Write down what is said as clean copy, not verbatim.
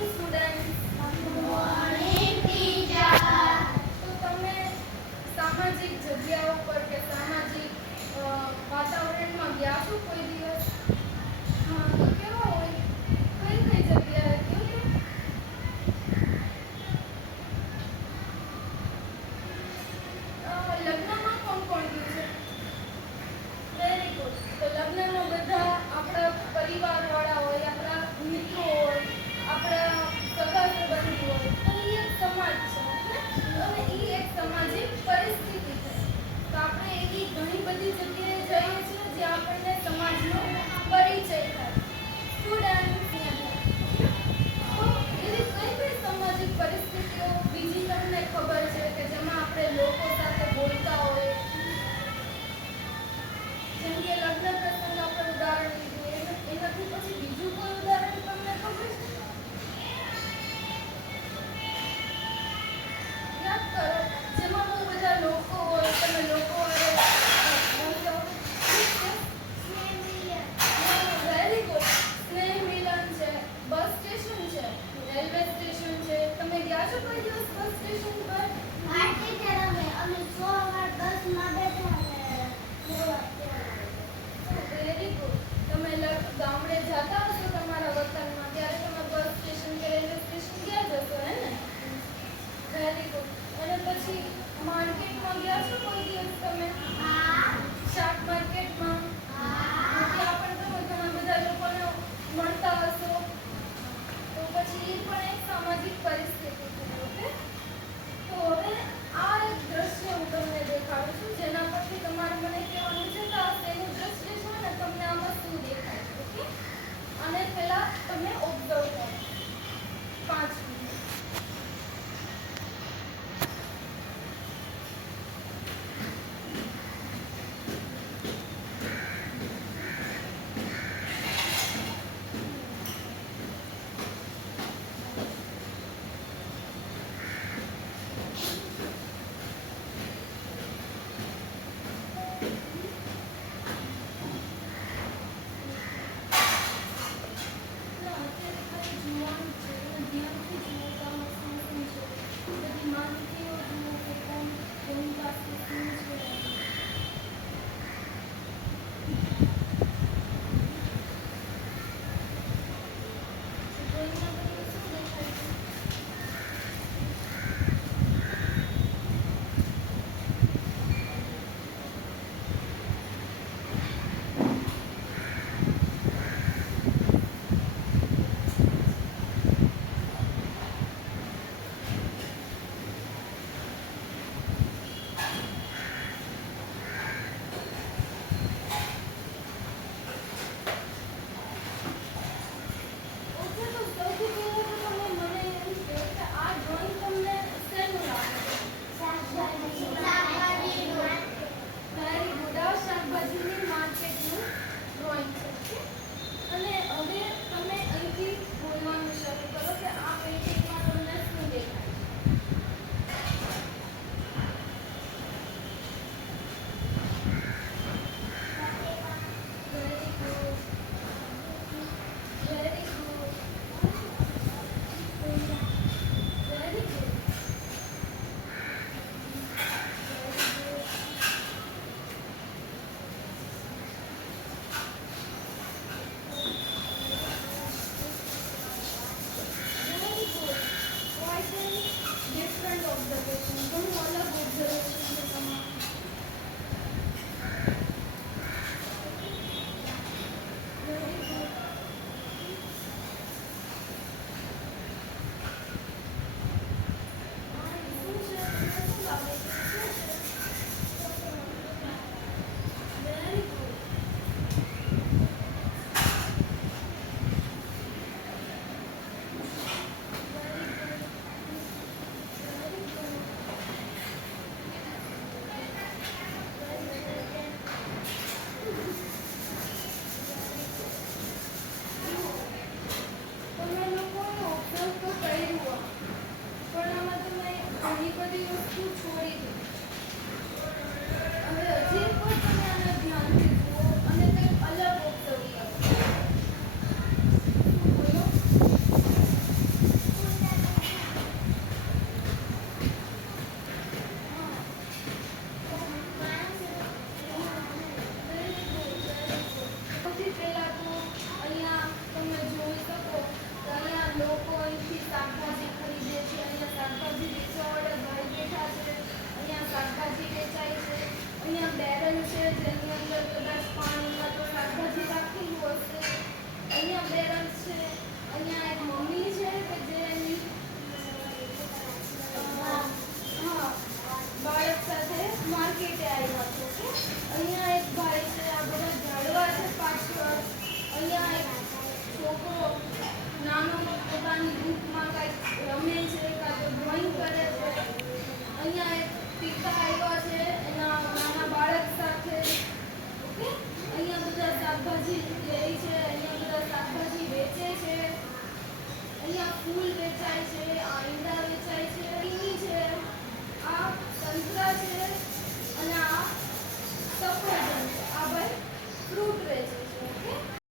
students. Good morning, teacher. તો તમે સામાજિક જગ્યાઓ પર કે સામાજિક વાતાવરણમાં ગયા છો કોઈ દિવસ? હા, તો કેવા હોય? કઈ કઈ જગ્યાએ કયો? લગ્નમાં કોણ કોણ ગયું છે? Very good. તો લગ્નમાં બધા આપણા પરિવારવાળા હોય, આપણા મિત્રો હોય, આપણા સગા સંબંધી હોય. તો એ એક સમાજ છે, અને એ એક સામાજિક પરિસ્થિતિ છે. તો આપણે એવી ઘણી બધી જગ્યાએ જઈએ છીએ જ્યાં આપણને સમાજનો પરિચય થાય. સ્ટુડન્ટ, તો એવી કઈ કઈ સામાજિક પરિસ્થિતિઓ બીજી તમને ખબર છે કે જેમાં આપણે લોકો સાથે બોલતા હોય? જેમ કે લગ્ન પ્રસંગ આપણે ઉદાહરણ લીધું, એનાથી પછી બીજું કોઈ ઉદાહરણ તમને ખબર છે? યાદ કરો, જેમાં બહુ બધા લોકો હોય, તમે લોકો વેરી ગુડ. સ્નેહ મિલન છે, બસ સ્ટેશન છે, રેલવે સ્ટેશન છે. તમે ગયા છો કોઈ દિવસ બસ સ્ટેશન પર? હા, ટીચર, અમે 100 વાર બસમાં બેઠા વેરી ગુડ. તમે ગામડે જતા હશો તમારા વતનમાં, ત્યારે તમે બસ સ્ટેશન કે રેલવે સ્ટેશન ગયા જ હશો, હે ને? Very good. અને પછી માર્કેટમાં ગયા છો કોઈ દિવસ તમે? હા. શાક માર્કેટમાં? હા. ત્યાં પણ તમે ઘણા બધા લોકોને મળતા હશો. તો પછી એ પણ એક સામાજિક પરિસ્થિતિ છે. ઓકે, તો હવે આ એક દ્રશ્ય હું તમને દેખાડું છું, જેના પરથી તમારે મને કહેવાનું છે કે આ શેનું દ્રશ્ય છે ને તમને આમાં શું દેખાય છે. ઓકે, અને પહેલા તમે ઓબ્ઝર્વ કરો 5